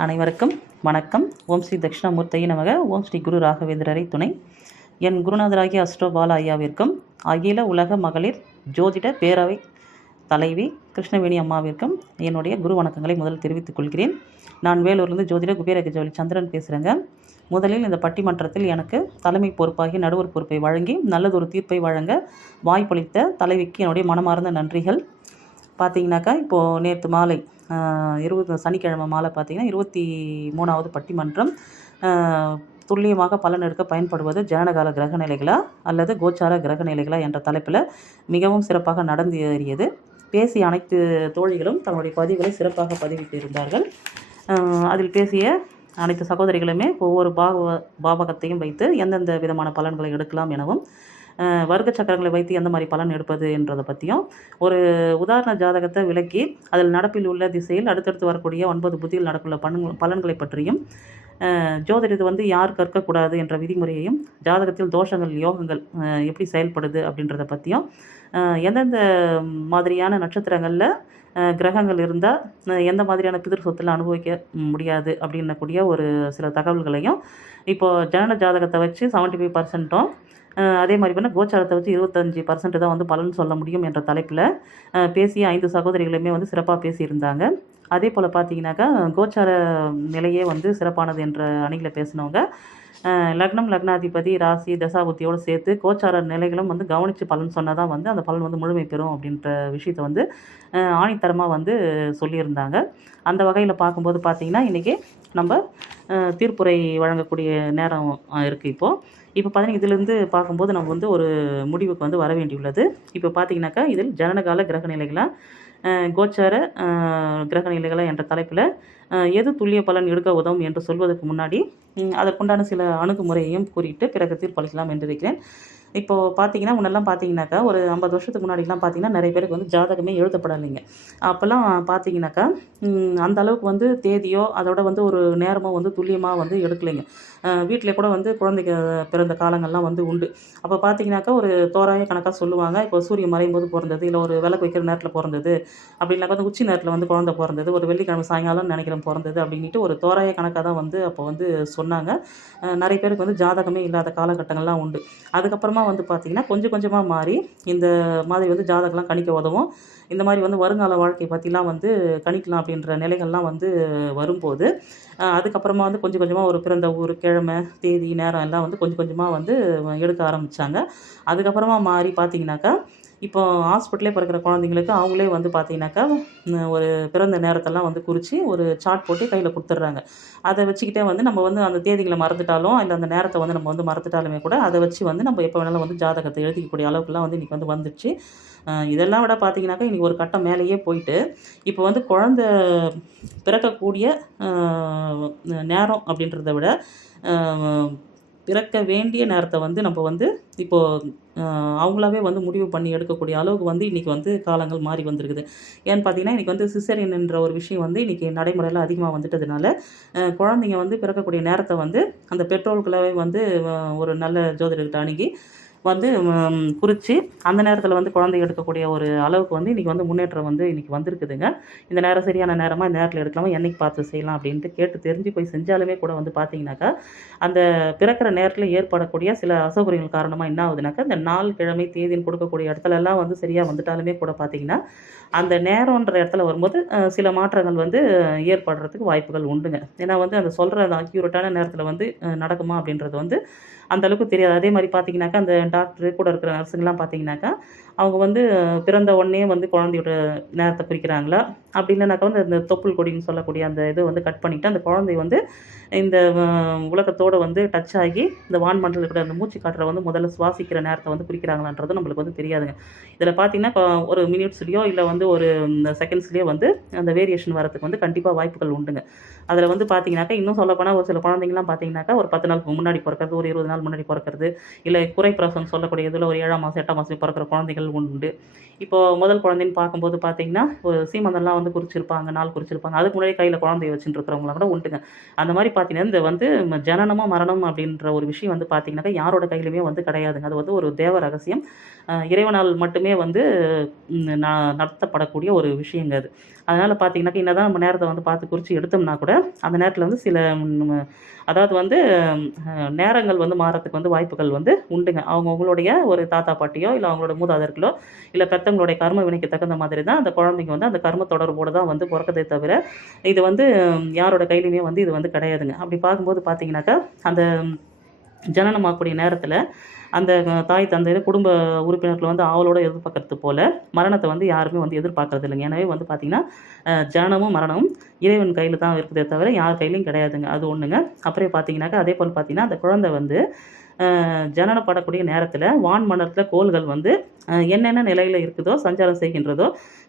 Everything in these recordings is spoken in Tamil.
அனைவருக்கும் வணக்கம். ஓம் ஸ்ரீ தட்சிணாமூர்த்தியை நமக. ஓம் ஸ்ரீ குரு ராகவேந்திரரை துணை. என் குருநாதராகிய அஸ்ட்ரோபாலா ஐயாவிற்கும் அகில உலக மகளிர் ஜோதிட பேரவை தலைவி கிருஷ்ணவேணி அம்மாவிற்கும் என்னுடைய குரு வணக்கங்களை முதல் தெரிவித்துக் கொள்கிறேன். நான் வேலூர்லேருந்து ஜோதிட குபேர கஜோலி சந்திரன் பேசுகிறேங்க. முதலில் இந்த பட்டிமன்றத்தில் எனக்கு தலைமை பொறுப்பாகி நடுவர் பொறுப்பை வழங்கி நல்லதொரு தீர்ப்பை வழங்க வாய்ப்பளித்த தலைவிக்கு என்னுடைய மனமார்ந்த நன்றிகள். பார்த்தீங்கன்னாக்கா இப்போது நேற்று மாலை சனிக்கிழமை மாலை பார்த்தீங்கன்னா 23வது பட்டிமன்றம் துல்லியமாக பலன் எடுக்க பயன்படுவது ஜனனகால கிரக நிலைகளா அல்லது கோச்சார கிரக நிலைகளா என்ற தலைப்பில் மிகவும் சிறப்பாக நடந்து ஏறியது. பேசிய அனைத்து தோழிகளும் தங்களுடைய பதிவுகளை சிறப்பாக பதிவிட்டு இருந்தார்கள். அதில் பேசிய அனைத்து சகோதரிகளுமே ஒவ்வொரு பாவகத்தையும் வைத்து எந்தெந்த விதமான பலன்களை எடுக்கலாம் எனவும் வர்க்க சக்கரங்களை வைத்து எந்த மாதிரி பலன் எடுப்பது என்றதை பற்றியும் ஒரு உதாரண ஜாதகத்தை விளக்கி அதில் நடப்பில் உள்ள திசையில் அடுத்தடுத்து வரக்கூடிய 9 புத்தியில் நடக்குள்ள பலன்களை பற்றியும் ஜோதிடத்தை யார் கற்கக்கூடாது என்ற விதிமுறையையும் ஜாதகத்தில் தோஷங்கள் யோகங்கள் எப்படி செயல்படுது அப்படின்றத பற்றியும் எந்தெந்த மாதிரியான நட்சத்திரங்களில் கிரகங்கள் இருந்தால் எந்த மாதிரியான பிதிர் சொத்தில் அனுபவிக்க முடியாது அப்படின்னக்கூடிய ஒரு சில தகவல்களையும் இப்போது ஜனன ஜாதகத்தை வச்சு 75%ம் அதே மாதிரி பண்ணால் கோச்சாரத்தை வச்சு 25% தான் பலன் சொல்ல முடியும் என்ற தலைப்பில் பேசிய 5 சகோதரிகளுமே சிறப்பாக பேசியிருந்தாங்க. அதே போல் பார்த்தீங்கன்னாக்கா கோச்சார நிலையே சிறப்பானது என்ற அணியில் பேசினவங்க லக்னம் லக்னாதிபதி ராசி தசாபுத்தியோடு சேர்த்து கோச்சார நிலைகளும் கவனித்து பலன் சொன்னால் தான் அந்த பலன் முழுமை பெறும் அப்படின்ற விஷயத்தை ஆணித்தரமாக சொல்லியிருந்தாங்க. அந்த வகையில் பார்க்கும்போது பார்த்திங்கன்னா இன்றைக்கி நம்ம தீர்ப்புரை வழங்கக்கூடிய நேரம் இருக்குது. இப்போ பார்த்தீங்கன்னா இதிலிருந்து பார்க்கும்போது நம்ம ஒரு முடிவுக்கு வர வேண்டியுள்ளது. இப்போ பார்த்தீங்கன்னாக்கா இதில் ஜனனகால கிரக நிலைகளா கோச்சார கிரக நிலைகளா என்ற தலைப்பில் எது துல்லிய பலன் எடுக்க உதவும் என்று சொல்வதற்கு முன்னாடி அதற்குண்டான சில அணுகுமுறையையும் கூறிட்டு பிறகு தீர்ப்பளிக்கலாம் என்று இருக்கிறேன். இப்போது பார்த்தீங்கன்னா முன்னெல்லாம் பார்த்தீங்கன்னாக்கா ஒரு 50 வருஷத்துக்கு முன்னாடிலாம் பார்த்தீங்கன்னா நிறைய பேருக்கு ஜாதகமே எழுதப்படலைங்க. அப்போல்லாம் பார்த்தீங்கன்னாக்கா அந்த அளவுக்கு தேதியோ அதோட ஒரு நேரமோ துல்லியமாக எடுக்கலைங்க. வீட்டில் கூட குழந்தைக்கு பிறந்த காலங்கள்லாம் உண்டு. அப்போ பார்த்தீங்கன்னாக்கா ஒரு தோராய கணக்காக சொல்லுவாங்க. இப்போ சூரியன் மறையும் போது பிறந்தது, இல்லை ஒரு விளக்கு வைக்கிற நேரத்தில் பிறந்தது, அப்படின்னாக்கா உச்சி நேரத்தில் குழந்தை பிறந்தது, ஒரு வெள்ளிக்கிழமை சாயங்காலம் நினைக்கிறேன் பிறந்தது அப்படின்ட்டு ஒரு தோராய கணக்காக தான் அப்போ சொன்னாங்க. நிறைய பேருக்கு ஜாதகமே இல்லாத காலகட்டங்கள்லாம் உண்டு. அதுக்கப்புறமா பார்த்தீங்கன்னா கொஞ்சம் கொஞ்சமாக மாறி இந்த மாதிரி ஜாதகம்லாம் கணிக்க உதவும். இந்த மாதிரி வருங்கால வாழ்க்கை பற்றிலாம் கணிக்கலாம் அப்படின்ற நிலைகள்லாம் வரும்போது அதுக்கப்புறமா கொஞ்சம் கொஞ்சமாக ஒரு பிறந்த ஊர், கிழமை, தேதி, நேரம் எல்லாம் கொஞ்சம் கொஞ்சமாக எடுக்க ஆரம்பித்தாங்க. அதுக்கப்புறமா மாறி பார்த்தீங்கன்னாக்கா இப்போ ஹாஸ்பிட்டலே பிறக்கிற குழந்தைங்களுக்கு அவங்களே பார்த்தீங்கன்னாக்கா ஒரு பிறந்த நேரத்தெல்லாம் குறித்து ஒரு சார்ட் போட்டு கையில் கொடுத்துட்றாங்க. அதை வச்சுக்கிட்டே நம்ம அந்த தேதிகளை மறந்துட்டாலும் இல்லை அந்த நேரத்தை நம்ம மறந்துட்டாலுமே கூட அதை வச்சு நம்ம எப்போ வேணாலும் ஜாதகத்தை எழுதிக்கக்கூடிய அளவுக்குலாம் இன்றைக்கி வந்துடுச்சு. இதெல்லாம் விட பார்த்தீங்கன்னாக்கா இன்றைக்கி ஒரு கட்டம் மேலேயே போயிட்டு இப்போ குழந்தை பிறக்கக்கூடிய நேரம் அப்படின்றத விட பிறக்க வேண்டிய நேரத்தை நம்ம இப்போது அவங்களாவே முடிவு பண்ணி எடுக்கக்கூடிய அளவுக்கு இன்றைக்கி காலங்கள் மாறி வந்திருக்குது. ஏன்னு பார்த்தீங்கன்னா இன்றைக்கி சிசேரியன் என்ற ஒரு விஷயம் இன்றைக்கி நடைமுறையில் அதிகமாக வந்துட்டதுனால குழந்தைங்க பிறக்கக்கூடிய நேரத்தை அந்த பெற்றோர்களாகவே ஒரு நல்ல ஜோதிடர்கிட்ட அணுகி குறித்து அந்த நேரத்தில் குழந்தை எடுக்கக்கூடிய ஒரு அளவுக்கு இன்றைக்கி முன்னேற்றம் இன்றைக்கி வந்திருக்குதுங்க. இந்த நேரம் சரியான நேரமாக இந்த நேரத்தில் எடுக்கலாமா, என்னைக்கு பார்த்து செய்யலாம் அப்படின்ட்டு கேட்டு தெரிஞ்சு போய் செஞ்சாலுமே கூட பார்த்தீங்கன்னாக்கா அந்த பிறக்கிற நேரத்தில் ஏற்படக்கூடிய சில அசௌகரியங்கள் காரணமாக என்ன ஆகுதுனாக்கா இந்த நாள், கிழமை, தேதின்னு கொடுக்கக்கூடிய இடத்துலலாம் சரியாக வந்துட்டாலுமே கூட பார்த்தீங்கன்னா அந்த நேரம்ன்ற இடத்துல வரும்போது சில மாற்றங்கள் ஏற்படுறதுக்கு வாய்ப்புகள் உண்டுங்க. ஏன்னா அந்த சொல்கிற அந்த அக்யூரேட்டான நேரத்தில் நடக்குமா அப்படின்றது அந்தளவுக்கு தெரியாது. அதே மாதிரி பார்த்தீங்கன்னாக்கா அந்த டாக்டரு கூட இருக்கிற நர்ஸுங்கெலாம் பார்த்தீங்கன்னாக்கா அவங்க பிறந்த உடனே குழந்தையோட நேரத்தை குறிக்கிறாங்களா, அப்படி இல்லைனாக்கா அந்த தொப்புள் கொடின்னு சொல்லக்கூடிய அந்த இது கட் பண்ணிவிட்டு அந்த குழந்தை இந்த உலகத்தோடு டச் ஆகி இந்த வான்மண்டலில் கூட அந்த மூச்சு காற்றை முதல்ல சுவாசிக்கிற நேரத்தை குறிக்கிறாங்களான்றது நம்மளுக்கு தெரியாதுங்க. இதில் பார்த்தீங்கன்னா ஒரு மினிட்ஸ்லேயோ இல்லை ஒரு செகண்ட்ஸ்லேயோ அந்த வேரியேஷன் வரதுக்கு கண்டிப்பாக வாய்ப்புகள் உண்டுங்க. அதில் பார்த்தீங்கன்னாக்கா இன்னும் சொல்லப்போனால் ஒரு சில குழந்தைங்கலாம் பார்த்தீங்கன்னாக்கா ஒரு 10 நாளுக்கு முன்னாடி பிறக்கிறது, ஒரு 20 நாள் முன்னாடி பிறக்கிறது, இல்லை குறைப்பிரசவம் சொல்லக்கூடிய இதில் ஒரு 7ஆம் மாதம் 8ஆம் மாதம் பிறக்கிற குழந்தைகள் உண்டு. இப்போது முதல் குழந்தைன்னு பார்க்கும்போது பார்த்தீங்கன்னா ஒரு சீமந்தம்லாம் குறிச்சிருப்பாங்க, நாள் குறிச்சிருப்பாங்க. அதுக்கு முன்னாடி கையில் குழந்தைய வச்சுட்டு இருக்கிறவங்களாம் கூட உண்டுங்க. அந்த மாதிரி பார்த்தீங்கன்னா இந்த ஜனனமோ மரணம் அப்படின்ற ஒரு விஷயம் பார்த்தீங்கன்னாக்கா யாரோட கையிலுமே கிடையாதுங்க. அது ஒரு தேவ ரகசியம், இறைவனால் மட்டுமே நடத்தப்படக்கூடிய ஒரு விஷயங்க அது. அதனால் பார்த்தீங்கன்னாக்கா என்னதான் நம்ம நேரத்தை வந்து பார்த்து குறித்து எடுத்தோம்னா கூட அந்த நேரத்தில் வந்து சில அதாவது வந்து நேரங்கள் வந்து மாறத்துக்கு வந்து வாய்ப்புகள் வந்து உண்டுங்க. அவங்களுடைய ஒரு தாத்தா பாட்டியோ இல்லை அவங்களோட மூதாதையர்களோ இல்லை பெத்தவங்களுடைய கர்ம வினைக்கு தகுந்த மாதிரி தான் அந்த குழந்தைங்க வந்து அந்த கர்ம தொடர்போடு தான் வந்து பிறக்கதே தவிர இது வந்து யாரோட கையிலையுமே வந்து இது வந்து கிடையாதுங்க. அப்படி பார்க்கும்போது பார்த்தீங்கன்னாக்கா அந்த ஜனனமாகக்கூடிய நேரத்தில் அந்த தாய் தந்தை குடும்ப உறுப்பினர்கள் வந்து ஆவலோட எதிர்பார்க்கறது போல மரணத்தை வந்து யாருமே வந்து எதிர்பார்க்கறது இல்லைங்க. எனவே வந்து பார்த்திங்கன்னா ஜனனமும் மரணமும் இறைவன் கையில் தான் இருக்குதே தவிர யார் கையிலையும் கிடையாதுங்க. அது ஒன்றுங்க. அப்புறம் பார்த்தீங்கன்னாக்கா அதே போல் பார்த்தீங்கன்னா அந்த குழந்தை வந்து ஜனனப்படக்கூடிய நேரத்தில் வான் மண்டலத்தில் கோள்கள் வந்து என்னென்ன நிலையில் இருக்குதோ சஞ்சாரம் செய்கின்றதோ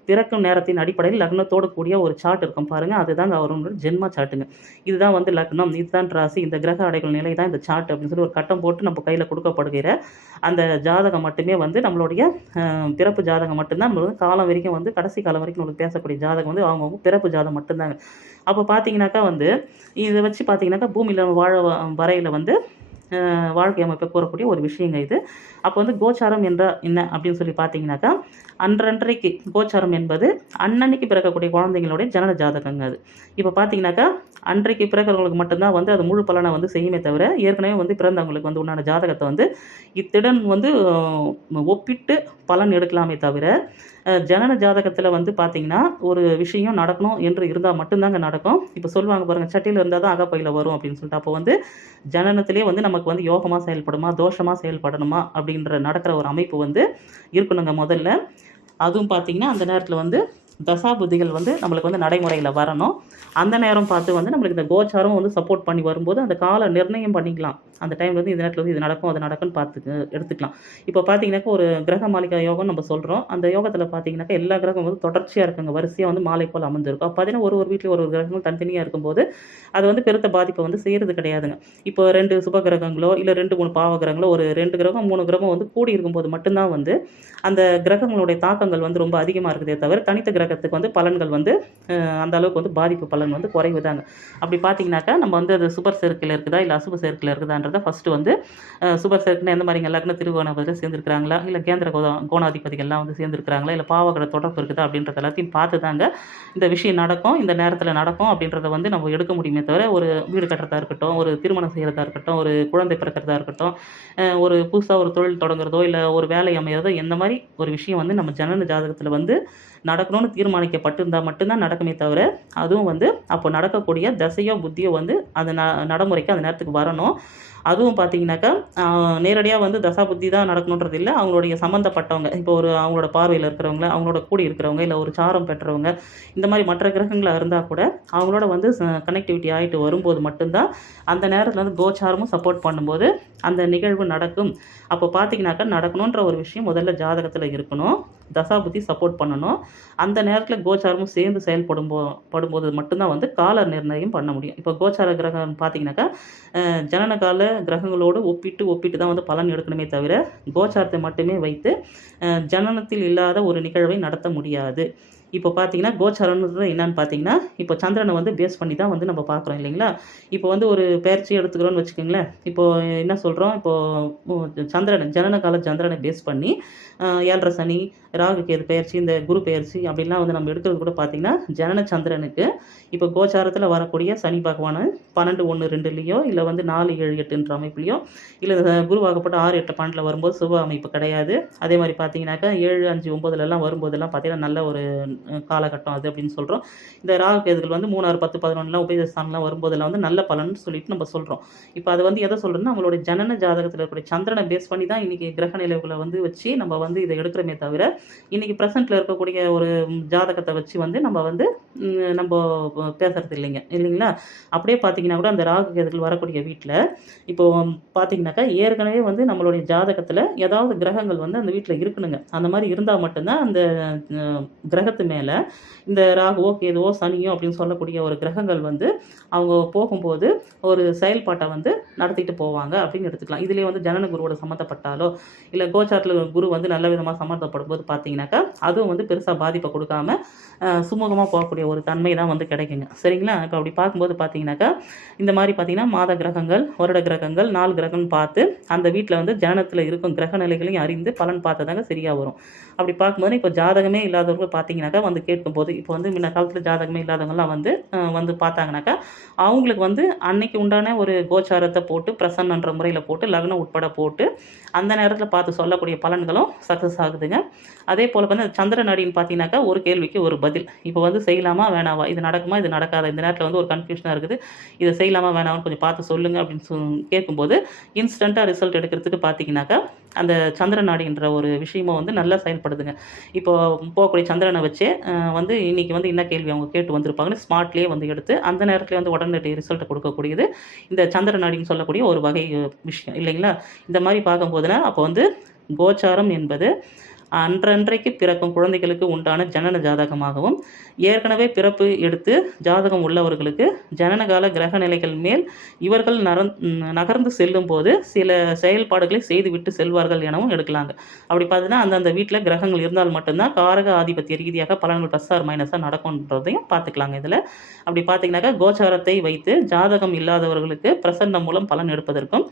பிறக்கும் நேரத்தின் அடிப்படையில் லக்னத்தோடு கூடிய ஒரு சார்ட் இருக்கும் பாருங்கள். அதுதாங்க அவரோட ஜென்ம சார்ட்டுங்க. இதுதான் வந்து லக்னம், இதுதான் ராசி, இந்த கிரக அடைகள் நிலை தான் இந்த சார்ட் அப்படின்னு சொல்லி ஒரு கட்டம் போட்டு நம்ம கையில் கொடுக்கப்படுகிற அந்த ஜாதகம் மட்டுமே வந்து நம்மளுடைய பிறப்பு ஜாதகம் மட்டும்தான். நம்ம வந்து காலம் வரைக்கும் வந்து கடைசி காலம் வரைக்கும் நம்மளுக்கு பேசக்கூடிய ஜாதகம் வந்து அவங்கவுங்க பிறப்பு ஜாதகம் மட்டும்தாங்க. அப்போ பார்த்தீங்கன்னாக்கா வந்து இதை வச்சு பார்த்தீங்கன்னாக்கா பூமியில் வாழ வரையில் வந்து வாழ்க்கை அமைப்பை கூறக்கூடிய ஒரு விஷயங்க இது. அப்போ வந்து கோச்சாரம் என்ற என்ன அப்படின்னு சொல்லி பார்த்தீங்கன்னாக்கா அன்றன்றைக்கு கோச்சாரம் என்பது அன்னன்னைக்கு பிறக்கக்கூடிய குழந்தைங்களுடைய ஜனன ஜாதகங்க அது. இப்போ பார்த்தீங்கன்னாக்கா அன்றைக்கு பிறக்கிறவங்களுக்கு மட்டும்தான் வந்து அது முழு பலனை வந்து செய்யுமே தவிர ஏற்கனவே வந்து பிறந்தவங்களுக்கு வந்து உண்டான ஜாதகத்தை வந்து இத்துடன் வந்து ஒப்பிட்டு பலன் எடுக்கலாமே தவிர ஜனன ஜாதகத்தில் வந்து பார்த்தீங்கன்னா ஒரு விஷயம் நடக்கணும் என்று இருந்தால் மட்டும்தாங்க நடக்கும். இப்போ சொல்லுவாங்க பாருங்கள், சட்டியில் இருந்தால் தான் அகப்பையில் வரும் அப்படின்னு சொல்லிட்டு. அப்போ வந்து ஜனனத்திலே வந்து நமக்கு வந்து யோகமாக செயல்படுமா தோஷமாக செயல்படணுமா அப்படின்ற நடக்கிற ஒரு அமைப்பு வந்து இருக்கணுங்க முதல்ல. அதுவும் பார்த்தீங்கன்னா அந்த நேரத்தில் வந்து தசாபுத்திகள் வந்து நம்மளுக்கு வந்து நடைமுறையில் வரணும். அந்த நேரம் பார்த்து வந்து நம்மளுக்கு இந்த கோச்சாரம் வந்து சப்போர்ட் பண்ணி வரும்போது அந்த கால நிர்ணயம் பண்ணிக்கலாம். அந்த டைமில் வந்து இந்த நேரத்தில் வந்து இது நடக்கும் அது நடக்கும்னு பார்த்து எடுத்துக்கலாம். இப்போ பார்த்தீங்கன்னாக்கா ஒரு கிரக மாளிகா யோகம் நம்ம சொல்கிறோம். அந்த யோகத்தில் பார்த்தீங்கன்னாக்கா எல்லா கிரகம் வந்து தொடர்ச்சியாக இருக்குங்க, வரிசையாக வந்து மாலை போல் அமர்ந்திருக்கும். அப்போ பார்த்தீங்கன்னா ஒரு வீட்டில் ஒரு கிரகங்கள் தனித்தனியாக இருக்கும்போது அது வந்து பெருத்த பாதிப்பை வந்து செய்கிறது கிடையாதுங்க. இப்போ 2 சுப கிரகங்களோ இல்லை 2 3 பாவ கிரகங்களோ ஒரு 2 கிரகம் 3 கிரகம் வந்து கூடி இருக்கும்போது மட்டும்தான் வந்து அந்த கிரகங்களுடைய தாக்கங்கள் வந்து ரொம்ப அதிகமாக இருக்குதே தவிர தனித்த கிரகத்துக்கு வந்து பலன்கள் வந்து அந்த அளவுக்கு வந்து பாதிப்பு பலன் வந்து குறைவுதாங்க. அப்படி பார்த்தீங்கன்னாக்கா நம்ம வந்து அது சுபர் சேர்க்கையில் இருக்குதா இல்லை அசுப சேர்க்கையில் இருக்குதான்றதை ஃபஸ்ட்டு வந்து சுபர் சேர்க்கைன்னா எந்த மாதிரிங்க லக்ன திருவோணத்தில் சேர்ந்துருக்கிறாங்களா இல்லை கேந்திர கோணாதிபதிகள்லாம் வந்து சேர்ந்துருக்கிறாங்களா இல்லை பாவகர தொடர்பு இருக்குதா அப்படின்றத எல்லாத்தையும் பார்த்து தாங்க இந்த விஷயம் நடக்கும், இந்த நேரத்தில் நடக்கும் அப்படின்றத வந்து நம்ம எடுக்க முடியுமே தவிர ஒரு வீடு கட்டுறதா இருக்கட்டும், ஒரு திருமணம் செய்கிறதா இருக்கட்டும், ஒரு குழந்தை பிறக்கிறதா இருக்கட்டும், ஒரு புதுசாக ஒரு தொழில் தொடங்குறதோ இல்லை ஒரு வேலை அமைகிறதோ எந்த மாதிரி ஒரு விஷயம் வந்து நம்ம ஜனன ஜாதகத்தில் வந்து நடக்கணும்னு தீர்மானிக்கப்பட்டிருந்தால் மட்டும்தான் நடக்குமே தவிர அதுவும் வந்து அப்போ நடக்கக்கூடிய தசையோ புத்தியோ வந்து அந்த நடைமுறைக்கு அந்த நேரத்துக்கு வரணும். அதுவும் பார்த்தீங்கன்னாக்கா நேரடியாக வந்து தசா புத்தி தான் நடக்கணுன்றது இல்லை, அவங்களுடைய சம்மந்தப்பட்டவங்க இப்போ ஒரு அவங்களோட பார்வையில் இருக்கிறவங்க, அவங்களோட கூடி இருக்கிறவங்க, இல்லை ஒரு சாரம் பெற்றவங்க, இந்த மாதிரி மற்ற கிரகங்களாக இருந்தால் கூட அவங்களோட வந்து கனெக்டிவிட்டி ஆகிட்டு வரும்போது மட்டும்தான் அந்த நேரத்தில் வந்து கோச்சாரமும் சப்போர்ட் பண்ணும்போது அந்த நிகழ்வு நடக்கும். அப்போ பார்த்தீங்கன்னாக்கா நடக்கணுன்ற ஒரு விஷயம் முதல்ல ஜாதகத்தில் இருக்கணும், தசாபுத்தி சப்போர்ட் பண்ணணும். அந்த நேரத்தில் கோச்சாரமும் சேர்ந்து படும்போது மட்டும்தான் வந்து கால நிர்ணயம் பண்ண முடியும். இப்போ கோச்சார கிரகம் பார்த்தீங்கன்னாக்கா ஜனன கால கிரகங்களோடு ஒப்பிட்டு தான் வந்து பலன் எடுக்கணுமே தவிர கோச்சாரத்தை மட்டுமே வைத்து ஜனனத்தில் இல்லாத ஒரு நிகழ்வை நடத்த முடியாது. இப்போ பார்த்தீங்கன்னா கோச்சாரம்ன்றது என்னன்னு பார்த்தீங்கன்னா இப்போ சந்திரனை வந்து பேஸ் பண்ணி தான் வந்து நம்ம பார்க்குறோம் இல்லைங்களா. இப்போ வந்து ஒரு பயிற்சி எடுத்துக்கிறோன்னு வச்சுக்கோங்களேன். இப்போது என்ன சொல்கிறோம், இப்போது ஜனன கால சந்திரனை பேஸ் பண்ணி 7.5 சனி, ராகு கேது பயிற்சி, இந்த குரு பயிற்சி அப்படிலாம் வந்து நம்ம எடுக்கிறது கூட பார்த்தீங்கன்னா ஜனன சந்திரனுக்கு இப்போ கோச்சாரத்தில் வரக்கூடிய சனி பகவான் 12 1 2லேயோ இல்லை வந்து 4 7 8ன்ற அமைப்புலையோ இல்லை குருவாகப்பட்ட 6 8 12 வரும்போது சுப அமைப்பு கிடையாது. அதே மாதிரி பார்த்தீங்கன்னாக்கா 7 5 9லலாம் வரும்போதெல்லாம் பார்த்தீங்கன்னா நல்ல ஒரு காலகட்டம் அது அப்படின்னு சொல்கிறோம். இந்த ராகு கேதுகள் வந்து 3 6 10 11லாம் உபயஸ்தானம்லாம் வரும்போதெல்லாம் வந்து நல்ல பலன்னு சொல்லிட்டு நம்ம சொல்கிறோம். இப்போ அது வந்து எதை சொல்கிறோன்னா நம்மளுடைய ஜனன ஜாதகத்தில் இருக்கக்கூடிய சந்திரனை பேஸ் பண்ணி தான் இன்றைக்கி கிரக நிலைவுகளை வந்து வச்சு நம்ம வந்து இதை எடுக்கிறோமே தவிர இன்றைக்கி ப்ரெசென்ட்டில் இருக்கக்கூடிய ஒரு ஜாதகத்தை வச்சு வந்து நம்ம வந்து நம்ம பேசுறது இல்லைங்களா. அப்படியே பார்த்தீங்கன்னா கூட அந்த ராகு கேதுகள் வரக்கூடிய வீட்டில் இப்போது பார்த்தீங்கன்னாக்கா ஏற்கனவே வந்து நம்மளுடைய ஜாதகத்தில் ஏதாவது கிரகங்கள் வந்து அந்த வீட்டில் இருக்கணுங்க. அந்த மாதிரி இருந்தால் மட்டும்தான் அந்த கிரகத்து மேலே இந்த ராகுவோ கேதுவோ சனியோ அப்படின்னு சொல்லக்கூடிய ஒரு கிரகங்கள் வந்து அவங்க போகும்போது ஒரு செயல்பாட்டை வந்து நடத்திட்டு போவாங்க அப்படின்னு எடுத்துக்கலாம். இதுலேயே வந்து ஜனன குருவோட சம்மந்தப்பட்டாலோ இல்லை கோச்சாரத்தில் குரு வந்து நல்ல விதமாக சம்மந்தப்படும் போது பார்த்தீங்கன்னாக்கா அதுவும் வந்து பெருசாக பாதிப்பை கொடுக்காம சுமூகமாக போகக்கூடிய ஒரு தன்மை தான் வந்து கிடைக்குங்க. சரிங்களா. இப்போ அப்படி பார்க்கும்போது பார்த்தீங்கன்னாக்கா இந்த மாதிரி பார்த்தீங்கன்னா மாத கிரகங்கள், வருட கிரகங்கள், 4 கிரகம்னு பார்த்து அந்த வீட்டில் வந்து ஜனனத்தில் இருக்கும் கிரக நிலைகளையும் அறிந்து பலன் பார்த்ததாங்க சரியாக வரும். அப்படி பார்க்கும்போது இப்போ ஜாதகமே இல்லாதவர்கள் பார்த்தீங்கன்னாக்கா பார்த்தீங்கன்னாக்கா வந்து கேட்கும்போது இப்போ வந்து முன்ன காலத்தில் ஜாதகமே இல்லாதவங்கலாம் வந்து பார்த்தாங்கனாக்கா அவங்களுக்கு வந்து அன்னைக்கு உண்டான ஒரு கோச்சாரத்தை போட்டு பிரசன்னன்ற முறையில் போட்டு லக்னம் உட்பட போட்டு அந்த நேரத்தில் பார்த்து சொல்லக்கூடிய பலன்களும் சக்ஸஸ் ஆகுதுங்க. அதே போல் வந்து சந்திர நாடின்னு பார்த்தீங்கன்னாக்கா ஒரு கேள்விக்கு ஒரு பதில். இப்போ வந்து செய்யலாமா வேணாவா, இது நடக்குமா இது நடக்காதா, இந்த நேரத்தில் வந்து ஒரு கன்ஃபியூஷனாக இருக்குது, இதை செய்யலாமா வேணாமான்னு கொஞ்சம் பார்த்து சொல்லுங்கள் அப்படின்னு கேட்கும்போது இன்ஸ்டண்ட்டாக ரிசல்ட் எடுக்கிறதுக்கு பார்த்தீங்கன்னாக்கா அந்த சந்திர நாடின்ற ஒரு விஷயமும் வந்து நல்லா செயல்படுதுங்க. இப்போ போகக்கூடிய சந்திரனை வச்சே வந்து இன்றைக்கி வந்து என்ன கேள்வி அவங்க கேட்டு வந்திருப்பாங்கன்னு ஸ்மார்ட்லேயே வந்து எடுத்து அந்த நேரத்தில் வந்து உடனடி ரிசல்ட்டை கொடுக்கக்கூடியது இந்த சந்திர நாடின்னு சொல்லக்கூடிய ஒரு வகை விஷயம் இல்லைங்களா. இந்த மாதிரி பார்க்கும்போதுனா அப்போ வந்து கோச்சாரம் என்பது அன்றன்றைக்கு பிறக்கும் குழந்தைகளுக்கு உண்டான ஜனன ஜாதகமாகவும் ஏற்கனவே பிறப்பு எடுத்து ஜாதகம் உள்ளவர்களுக்கு ஜனனகால கிரக நிலைகள் மேல் இவர்கள் நகர்ந்து செல்லும் போது சில செயல்பாடுகளை செய்துவிட்டு செல்வார்கள் எனவும் எடுக்கலாங்க. அப்படி பார்த்தீங்கன்னா அந்தந்த வீட்டில் கிரகங்கள் இருந்தால் மட்டும்தான் காரக ஆதிபத்திய ரீதியாக பலன்கள் ப்ளஸ் ஆர் மைனஸாக நடக்கும்ன்றதையும் பார்த்துக்கலாங்க. இதில் அப்படி பார்த்தீங்கன்னாக்கா கோச்சாரத்தை வைத்து ஜாதகம் இல்லாதவர்களுக்கு பிரசன்னம் மூலம் பலன் எடுப்பதற்கும்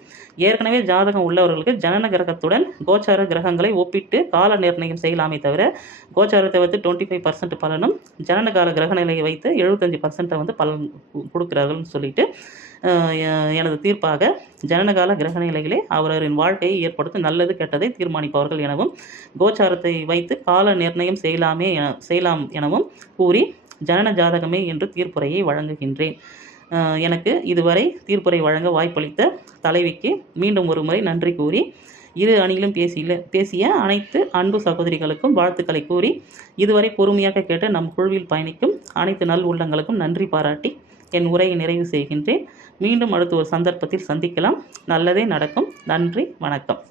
ஏற்கனவே ஜாதகம் உள்ளவர்களுக்கு ஜனன கிரகத்துடன் கோச்சார கிரகங்களை ஒப்பிட்டு கால நிர்ணயம் செய்யலாமே தவிர கோச்சாரத்தை வைத்து 25% பலனும் ஜனனகால கிரக நிலையை வைத்து 75% வந்து பலன் கொடுக்கிறார்கள்னு சொல்லிட்டு எனது தீர்ப்பாக ஜனனகால கிரக நிலைகளே அவரின் வாழ்க்கையை ஏற்படுத்தும் நல்லது கெட்டதை தீர்மானிப்பவர்கள் எனவும் கோச்சாரத்தை வைத்து கால நிர்ணயம் செய்யலாம் எனவும் கூறி ஜனன ஜாதகமே என்று தீர்ப்புரையை வழங்குகின்றேன். எனக்கு இதுவரை தீர்ப்புரை வழங்க வாய்ப்பளித்த தலைவிக்கு மீண்டும் ஒரு முறை நன்றி கூறி இரு அணியிலும் பேசிய அனைத்து அன்பு சகோதரிகளுக்கும் வாழ்த்துக்களை கூறி இதுவரை பொறுமையாக கேட்ட நம் குழுவில் பயணிக்கும் அனைத்து நல் உள்ளங்களுக்கும் நன்றி பாராட்டி என் உரையை நிறைவு செய்கின்றேன். மீண்டும் அடுத்த ஒரு சந்தர்ப்பத்தில் சந்திக்கலாம். நல்லதே நடக்கும். நன்றி, வணக்கம்.